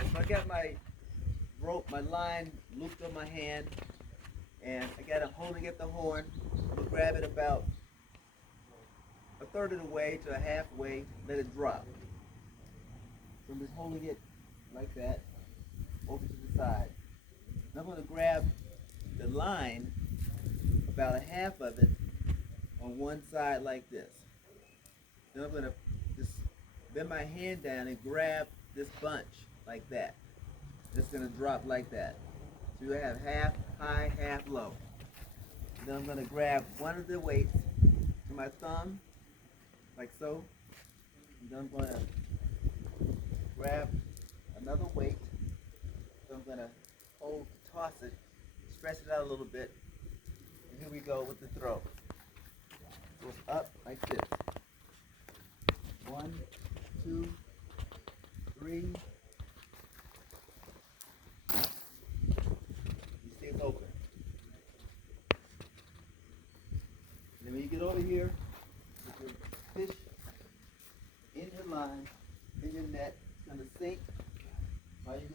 Alright, so I got my rope, my line looped on my hand, and I got it holding at the horn. I'm gonna grab it about a third of the way to a halfway, let it drop. So I'm just holding it like that, over to the side. And I'm gonna grab the line, about a half of it, on one side like this. Then I'm gonna just bend my hand down and grab this bunch like that. It's gonna drop like that. So you have half high, half low. Then I'm gonna grab one of the weights to my thumb, like so. And then I'm gonna grab another weight. So I'm gonna toss it, stretch it out a little bit. And here we go with the throw. Goes up like this. 1, 2, 3. You see it's open. And then when you get over here, with your fish in your line, in your net, it's gonna sink while you're